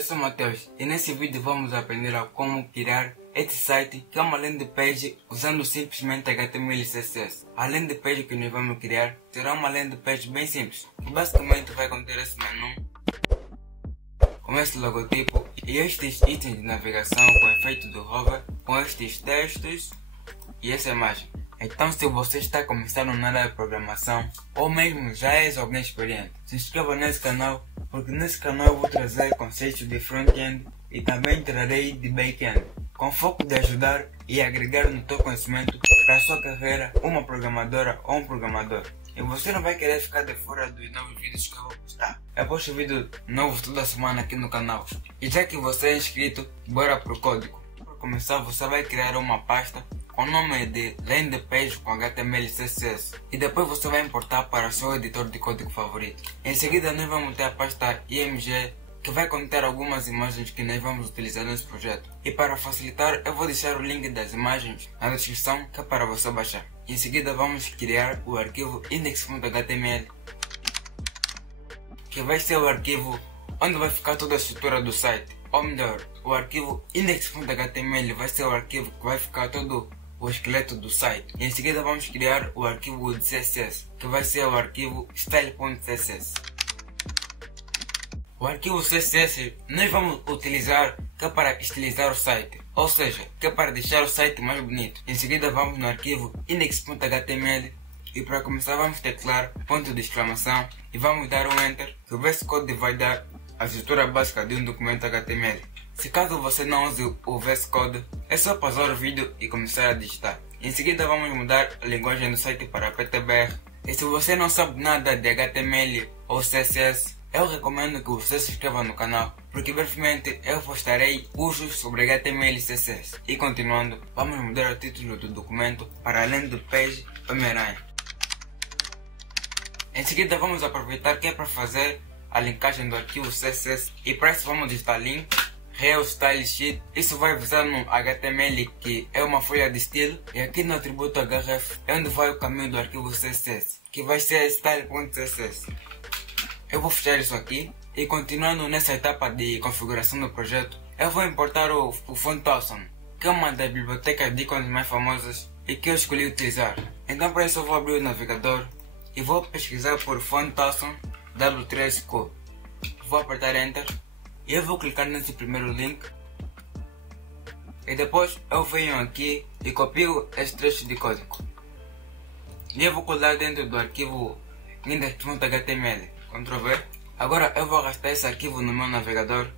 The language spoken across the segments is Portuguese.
eu sou Matheus e nesse vídeo vamos aprender a como criar este site que é uma landing page usando simplesmente HTML e CSS. A landing page que nós vamos criar será uma landing page bem simples, que basicamente vai conter esse menu com esse logotipo e estes itens de navegação com efeito do hover, com estes textos e essa imagem. Então, se você está começando na área de programação ou mesmo já és alguém experiente, se inscreva nesse canal, porque nesse canal eu vou trazer conceitos de front-end e também trarei de back-end, com foco de ajudar e agregar no teu conhecimento para a sua carreira uma programadora ou um programador. E você não vai querer ficar de fora dos novos vídeos que eu vou postar. Eu posto vídeo novo toda semana aqui no canal. E já que você é inscrito, bora pro código. Para começar, você vai criar uma pasta com o nome de landing page com HTML e CSS. E depois você vai importar para o seu editor de código favorito. Em seguida, nós vamos ter a pasta IMG, que vai conter algumas imagens que nós vamos utilizar nesse projeto. E para facilitar, eu vou deixar o link das imagens na descrição, que é para você baixar. Em seguida, vamos criar o arquivo index.html, que vai ser o arquivo onde vai ficar toda a estrutura do site. Ou melhor, o arquivo index.html vai ser o arquivo que vai ficar todo o esqueleto do site. Em seguida, vamos criar o arquivo de CSS, que vai ser o arquivo style.css. O arquivo CSS nós vamos utilizar que é para estilizar o site, ou seja, que é para deixar o site mais bonito. Em seguida vamos no arquivo index.html e para começar vamos teclar ponto de exclamação e vamos dar um enter, que o VS Code vai dar a estrutura básica de um documento HTML. Se caso você não use o VS Code, é só pausar o vídeo e começar a digitar. Em seguida vamos mudar a linguagem do site para PTBR. E se você não sabe nada de HTML ou CSS, eu recomendo que você se inscreva no canal, porque brevemente eu postarei cursos sobre HTML e CSS. E continuando, vamos mudar o título do documento para landing page Homem-Aranha. Em seguida vamos aproveitar que é para fazer a linkagem do arquivo CSS e para isso vamos digitar link Real Style Sheet. Isso vai avisar no HTML que é uma folha de estilo e aqui no atributo href é onde vai o caminho do arquivo CSS, que vai ser style.css. Eu vou fechar isso aqui e continuando nessa etapa de configuração do projeto, eu vou importar o Font Awesome, que é uma das bibliotecas de ícones mais famosas e que eu escolhi utilizar. Então para isso eu vou abrir o navegador e vou pesquisar por Font Awesome W3 Code. Vou apertar Enter e eu vou clicar nesse primeiro link e depois eu venho aqui e copio este trecho de código e eu vou colar dentro do arquivo index.html. Ctrl V. Agora eu vou arrastar esse arquivo no meu navegador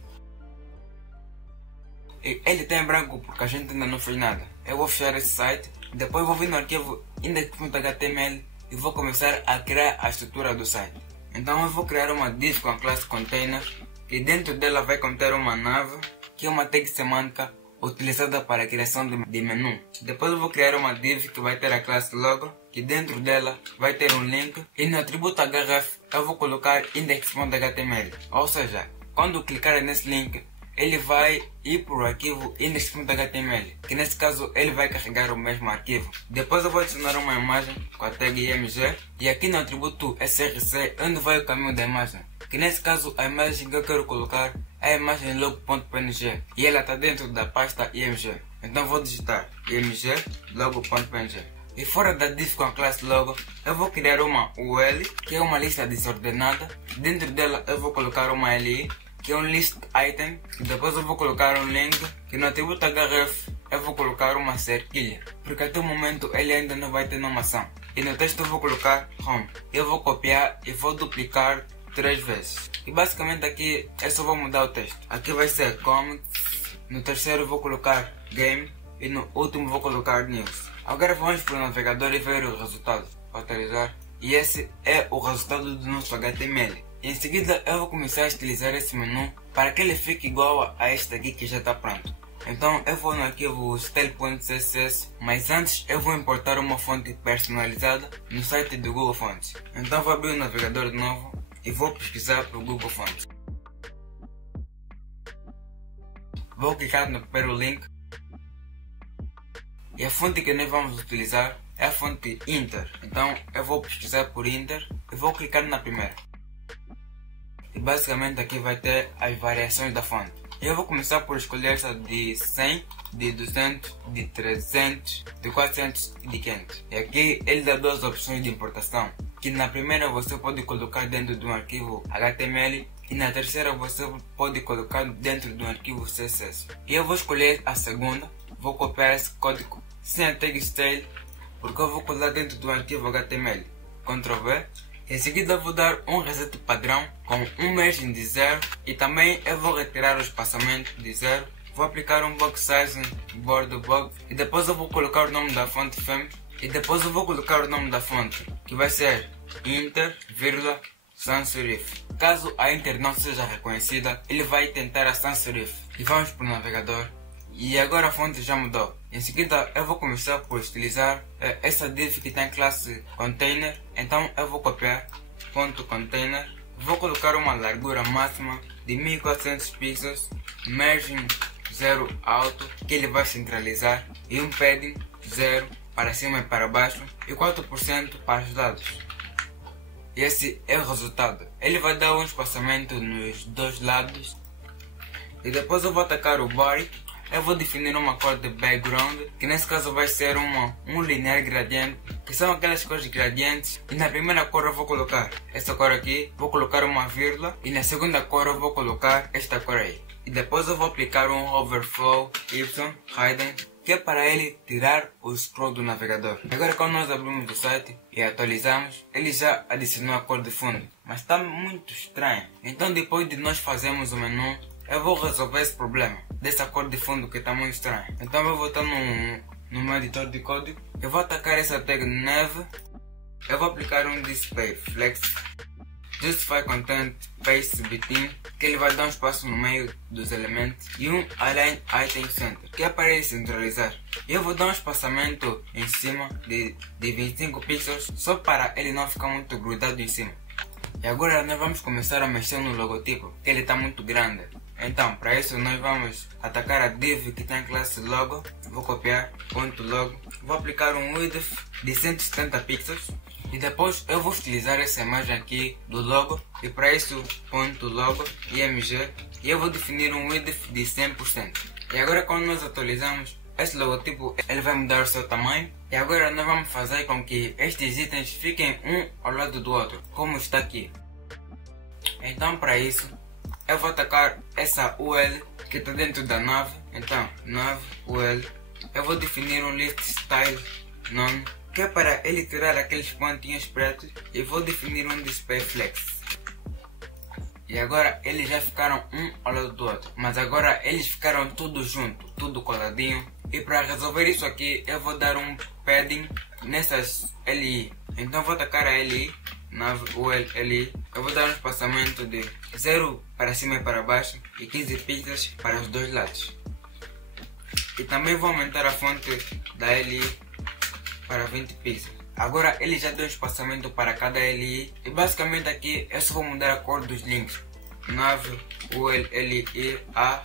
e ele está em branco porque a gente ainda não fez nada. Eu vou fechar esse site, depois vou vir no arquivo index.html e vou começar a criar a estrutura do site. Então eu vou criar uma div com a classe container, que dentro dela vai conter uma nave, que é uma tag semântica utilizada para a criação de menu. Depois eu vou criar uma div que vai ter a classe logo, que dentro dela vai ter um link e no atributo href eu vou colocar index.html. Ou seja, quando clicar nesse link, ele vai ir para o arquivo index.html, que nesse caso ele vai carregar o mesmo arquivo. Depois eu vou adicionar uma imagem com a tag img e aqui no atributo src onde vai o caminho da imagem, que nesse caso a imagem que eu quero colocar é a imagem logo.png e ela está dentro da pasta img. Então vou digitar img logo.png. E fora da div com a classe logo, eu vou criar uma UL, que é uma lista desordenada. Dentro dela eu vou colocar uma LI, que é um list item. E depois eu vou colocar um link, que no atributo href eu vou colocar uma cerquilha, porque até o momento ele ainda não vai ter nomeação. E no texto eu vou colocar home. Eu vou copiar e vou duplicar 3 vezes. E basicamente aqui eu só vou mudar o texto. Aqui vai ser comics, no terceiro eu vou colocar game e no último vou colocar news. Agora vamos para o navegador e ver o resultado. Vou atualizar. E esse é o resultado do nosso HTML. E em seguida eu vou começar a estilizar esse menu para que ele fique igual a este aqui que já está pronto. Então eu vou no arquivo style.css, mas antes eu vou importar uma fonte personalizada no site do Google Fonts. Então vou abrir o navegador de novo e vou pesquisar para o Google Fonts. Vou clicar no primeiro link. E a fonte que nós vamos utilizar é a fonte Inter. Então eu vou pesquisar por Inter e vou clicar na primeira. E basicamente aqui vai ter as variações da fonte. Eu vou começar por escolher essa de 100, de 200, de 300, de 400 e de 500. E aqui ele dá duas opções de importação, que na primeira você pode colocar dentro de um arquivo HTML e na terceira você pode colocar dentro de um arquivo CSS. E eu vou escolher a segunda, vou copiar esse código sem a tag style, porque eu vou colar dentro do arquivo HTML. Ctrl V. Em seguida vou dar um reset padrão com um margin de 0 e também eu vou retirar o espaçamento de 0. Vou aplicar um box size border box e depois eu vou colocar o nome da fonte fem e depois eu vou colocar o nome da fonte, que vai ser Inter, sans serif. Caso a Inter não seja reconhecida, ele vai tentar a sans serif. E vamos para o navegador. E agora a fonte já mudou. Em seguida eu vou começar por utilizar essa div que tem classe container. Então eu vou copiar ponto container. Vou colocar uma largura máxima de 1400 pixels, margin 0 alto, que ele vai centralizar, e um padding 0 para cima e para baixo e 4% para os lados. E esse é o resultado. Ele vai dar um espaçamento nos dois lados. E depois eu vou atacar o body. Eu vou definir uma cor de background, que nesse caso vai ser um linear gradient, que são aquelas cores gradientes. E na primeira cor eu vou colocar essa cor aqui, vou colocar uma vírgula, e na segunda cor eu vou colocar esta cor aí. E depois eu vou aplicar um overflow y hidden, que é para ele tirar o scroll do navegador. Agora quando nós abrimos o site e atualizamos, ele já adicionou a cor de fundo, mas está muito estranho. Então depois de nós fazermos o menu, eu vou resolver esse problema dessa cor de fundo que está muito estranha. Então eu vou voltar no meu editor de código. Eu vou atacar essa tag neve. Eu vou aplicar um display flex, justify content paste between, que ele vai dar um espaço no meio dos elementos, e um align item center, que é para ele centralizar. E eu vou dar um espaçamento em cima de 25 pixels, só para ele não ficar muito grudado em cima. E agora nós vamos começar a mexer no logotipo, que ele está muito grande. Então, para isso nós vamos atacar a div que tem a classe logo. Vou copiar ponto logo. Vou aplicar um width de 170 pixels. E depois eu vou utilizar essa imagem aqui do logo. E para isso, ponto logo, img. E eu vou definir um width de 100%. E agora quando nós atualizamos, esse logotipo ele vai mudar o seu tamanho. E agora nós vamos fazer com que estes itens fiquem um ao lado do outro, como está aqui. Então para isso, eu vou atacar essa UL que está dentro da nave. Então, nave UL. Eu vou definir um list style none, que é para ele tirar aqueles pontinhos pretos. E vou definir um display flex. E agora eles já ficaram um ao lado do outro, mas agora eles ficaram tudo junto, tudo coladinho. E para resolver isso aqui, eu vou dar um padding nessas LI. Então vou atacar a LI, nave UL-LI. Eu vou dar um espaçamento de 0 para cima e para baixo e 15 pixels para os dois lados. E também vou aumentar a fonte da LI para 20 pixels. Agora ele já deu espaçamento para cada LI. E basicamente aqui eu só vou mudar a cor dos links. Nave UL-LI A.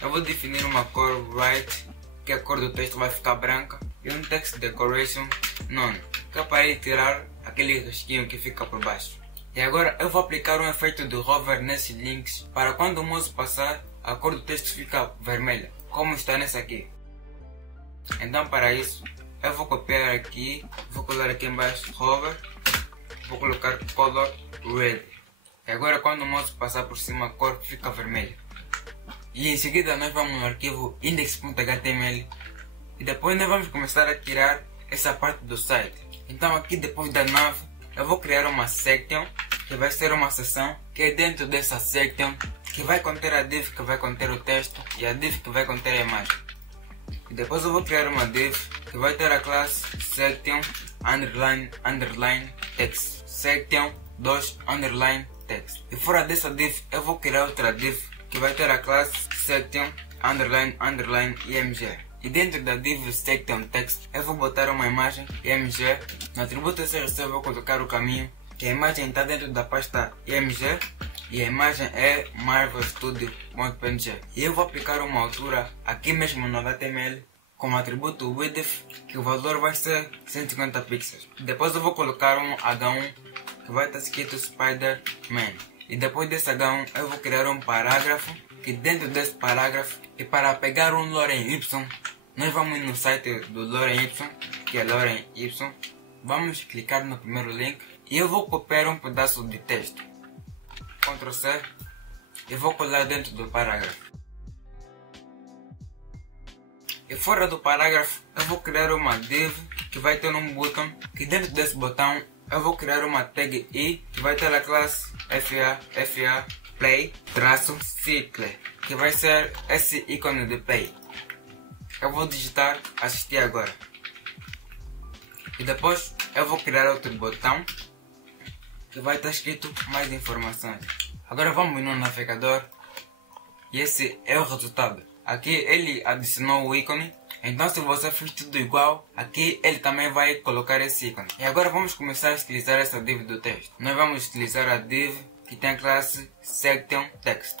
Eu vou definir uma cor white, que a cor do texto vai ficar branca. E um text decoration none, que é para ele tirar aquele risquinho que fica por baixo. E agora eu vou aplicar um efeito de hover nesses links, para quando o mouse passar, a cor do texto fica vermelha, como está nesse aqui. Então para isso, eu vou copiar aqui, vou colar aqui embaixo hover, vou colocar color red. E agora quando o mouse passar por cima, a cor fica vermelha. E em seguida nós vamos no arquivo index.html e depois nós vamos começar a tirar essa parte do site. Então aqui depois da nave, eu vou criar uma section, que vai ser uma seção, que é dentro dessa section, que vai conter a div que vai conter o texto e a div que vai conter a imagem. E depois eu vou criar uma div que vai ter a classe section underline text, section 2 underline text. E fora dessa div eu vou criar outra div que vai ter a classe section underline img. E dentro da div section text eu vou botar uma imagem img. No atributo src eu vou colocar o caminho, que a imagem está dentro da pasta img e a imagem é marvelstudio.png. E eu vou aplicar uma altura aqui mesmo no HTML com o atributo width, que o valor vai ser 150 pixels. Depois eu vou colocar um H1 que vai estar escrito Spider-Man. E depois desse H1 eu vou criar um parágrafo, que dentro desse parágrafo, e para pegar um Lorem Y, nós vamos no site do Lorem Y, que é Lorem Y, vamos clicar no primeiro link e eu vou copiar um pedaço de texto. Ctrl C e vou colar dentro do parágrafo. E fora do parágrafo eu vou criar uma div que vai ter um botão, que dentro desse botão eu vou criar uma tag I que vai ter a classe FA play -cycle, que vai ser esse ícone de play. Eu vou digitar assistir agora. E depois eu vou criar outro botão que vai estar escrito mais informações. Agora vamos no navegador e esse é o resultado. Aqui ele adicionou o ícone, então se você fez tudo igual, aqui ele também vai colocar esse ícone. E agora vamos começar a utilizar essa div do texto. Nós vamos utilizar a div que tem a classe SectionText.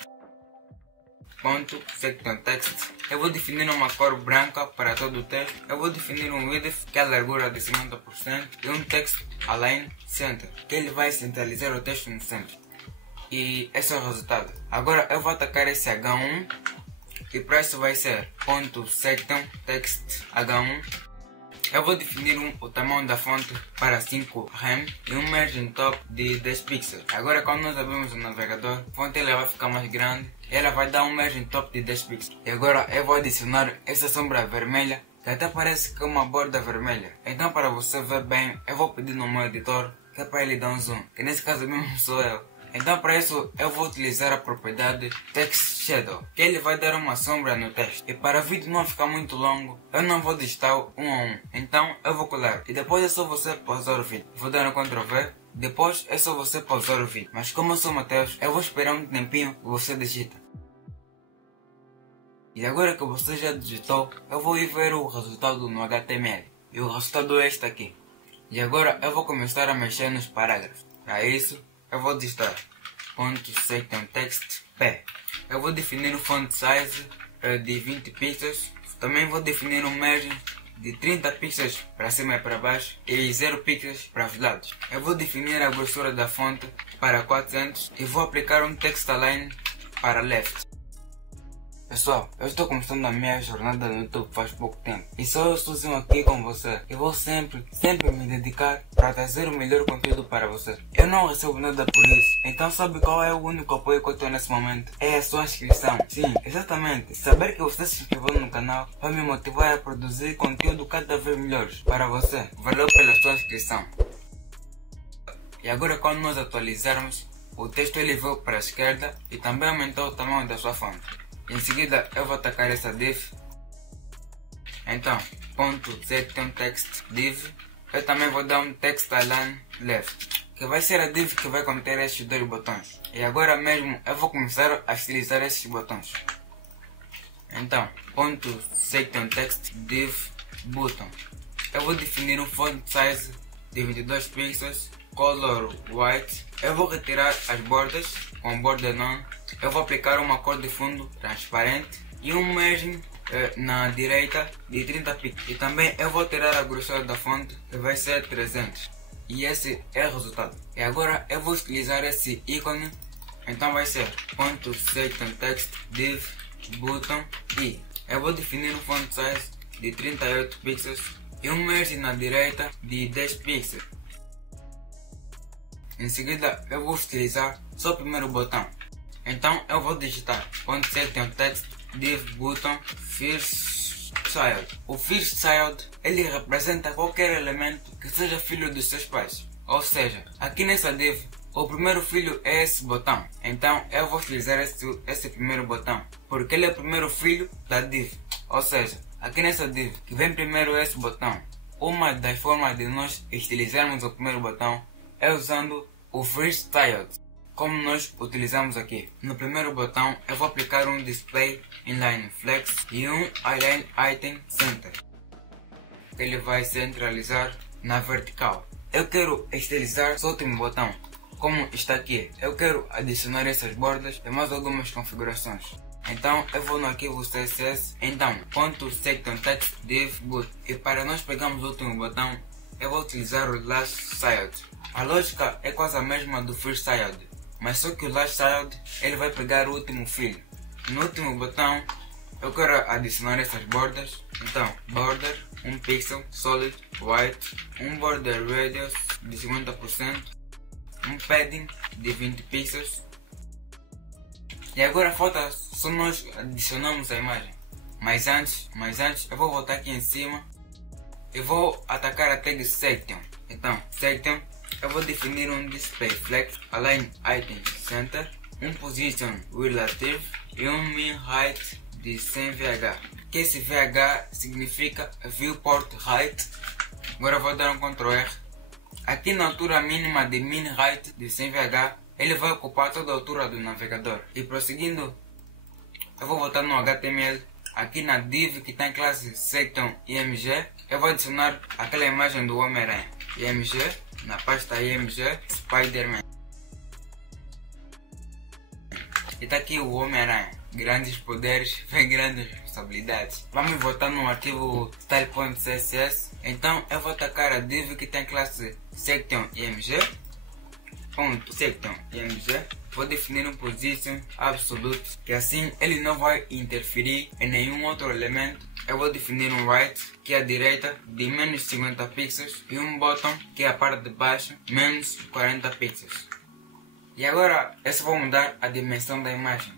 SectionText. Eu vou definir uma cor branca para todo o texto. Eu vou definir um width, que é a largura de 50%, e um text align center, que ele vai centralizar o texto no centro. E esse é o resultado. Agora eu vou atacar esse H1 e para isso vai ser .SectionText H1. Eu vou definir o tamanho da fonte para 5 rem e um margin top de 10 pixels. Agora quando nós abrimos o navegador, a fonte ela vai ficar mais grande e ela vai dar um margin top de 10 pixels. E agora eu vou adicionar essa sombra vermelha, que até parece que é uma borda vermelha. Então para você ver bem, eu vou pedir no meu editor que é para ele dar um zoom, que nesse caso mesmo sou eu. Então para isso eu vou utilizar a propriedade Text Shadow, que ele vai dar uma sombra no texto. E para o vídeo não ficar muito longo, eu não vou digitar um a um. Então eu vou colar e depois é só você pausar o vídeo. Vou dar um Ctrl V, depois é só você pausar o vídeo. Mas como eu sou Matheus, eu vou esperar um tempinho que você digita. E agora que você já digitou, eu vou ir ver o resultado no HTML. E o resultado é este aqui. E agora eu vou começar a mexer nos parágrafos. Para isso, eu vou digitar .SectionText P. Eu vou definir o font size de 20 pixels. Também vou definir um margin de 30 pixels para cima e para baixo e 0 pixels para os lados. Eu vou definir a grossura da fonte para 400 e vou aplicar um text align para left. Pessoal, eu estou começando a minha jornada no YouTube faz pouco tempo e só eu sozinho aqui com você. Eu vou sempre me dedicar para trazer o melhor conteúdo para você. Eu não recebo nada por isso, então sabe qual é o único apoio que eu tenho nesse momento? É a sua inscrição. Sim, exatamente. Saber que você se inscreveu no canal vai me motivar a produzir conteúdo cada vez melhores para você. Valeu pela sua inscrição. E agora quando nós atualizarmos, o texto ele veio para a esquerda e também aumentou o tamanho da sua fonte. Em seguida eu vou atacar essa div. Então, .SectionText div. Eu também vou dar um text align left, que vai ser a div que vai conter estes dois botões. E agora mesmo eu vou começar a estilizar esses botões. Então, .SectionText div button. Eu vou definir um font size de 22 pixels, color white. Eu vou retirar as bordas com border none. Eu vou aplicar uma cor de fundo transparente e um margin na direita de 30 pixels. E também eu vou tirar a grossura da fonte, que vai ser 300. E esse é o resultado. E agora eu vou utilizar esse ícone. Então vai ser .SectionText div button e eu vou definir um font size de 38 pixels e um margin na direita de 10 pixels. Em seguida eu vou utilizar só o primeiro botão. Então eu vou digitar .SectionText div button first child. O first child ele representa qualquer elemento que seja filho dos seus pais. Ou seja, aqui nessa div o primeiro filho é esse botão. Então eu vou utilizar esse primeiro botão, porque ele é o primeiro filho da div. Ou seja, aqui nessa div que vem primeiro esse botão. Uma das formas de nós estilizarmos o primeiro botão é usando o first child, como nós utilizamos aqui. No primeiro botão eu vou aplicar um display inline flex e um align item center. Ele vai centralizar na vertical. Eu quero estilizar só o último botão, como está aqui. Eu quero adicionar essas bordas e mais algumas configurações. Então eu vou no arquivo CSS. Então .SectionText div boot. E para nós pegarmos o último botão, eu vou utilizar o last child. A lógica é quase a mesma do first child, mas só que o last child ele vai pegar o último filho. No último botão eu quero adicionar essas bordas, então border 1 pixel solid white, um border radius de 50%, um padding de 20 pixels. E agora falta só nós adicionamos a imagem. Mas antes eu vou voltar aqui em cima e vou atacar a tag section. Então section eu vou definir um display flex, align item center, um position relative e um min height de 100 VH. Que esse VH significa viewport height. Agora eu vou dar um Ctrl R. Aqui na altura mínima de min height de 100 VH, ele vai ocupar toda a altura do navegador. E prosseguindo, eu vou voltar no HTML. Aqui na div que está em classe section img, eu vou adicionar aquela imagem do Homem-Aranha. img, na pasta img, Spider-Man. E está aqui o Homem-Aranha. Grandes poderes, vem grandes responsabilidades. Vamos voltar no arquivo style.css. Então eu vou atacar a div que tem classe section img. Section img. Vou definir um position absolute, que assim ele não vai interferir em nenhum outro elemento. Eu vou definir um right, que é a direita, de menos 50 pixels, e um bottom, que é a parte de baixo, menos 40 pixels. E agora eu só vou mudar a dimensão da imagem,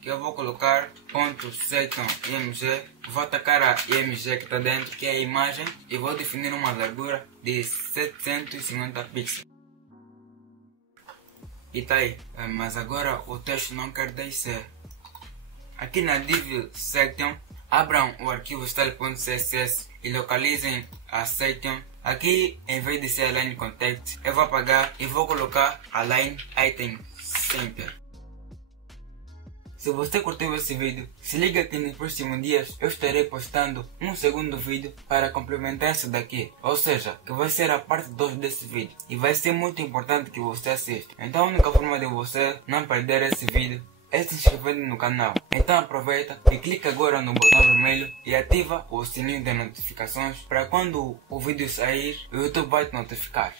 que eu vou colocar .section img, vou atacar a img que está dentro, que é a imagem, e vou definir uma largura de 750 pixels. E tá aí, mas agora o texto não quer descer. Aqui na div section, abram o arquivo style.css e localizem a section. Aqui, em vez de ser align context, eu vou apagar e vou colocar align item center. Se você curtiu esse vídeo, se liga que nos próximos dias eu estarei postando um segundo vídeo para complementar esse daqui. Ou seja, que vai ser a parte 2 desse vídeo. E vai ser muito importante que você assista. Então a única forma de você não perder esse vídeo é se inscrevendo no canal. Então aproveita e clica agora no botão vermelho e ativa o sininho de notificações para quando o vídeo sair, o YouTube vai te notificar.